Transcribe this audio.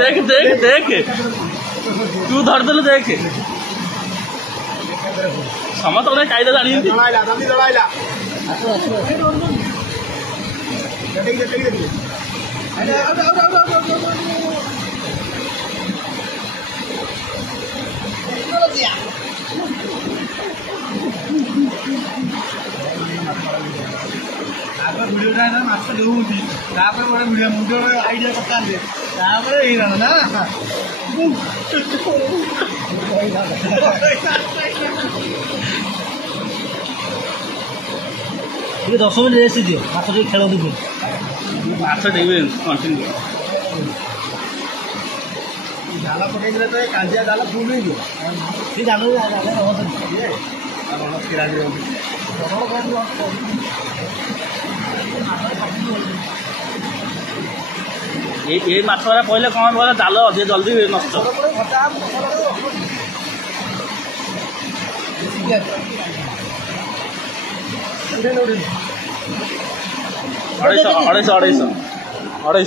देख देख देख तू धरदेलु देख समस्त कायदा जानी भिडियोटा माछ देउथि तापर भिडियो मुझे आइडिया पकाले तापर ना ये 10 मिनट रेस्ट दियो माछ खेल दियो माछ देबे कंटिन्यू जाला पकड़ तो कांजिया जाला फुल नहीं दियो ये जाला ये किरा दियो ये माछरा पहले कौन बोला जाल अधिक जल्दी नष्ट अढ़ाई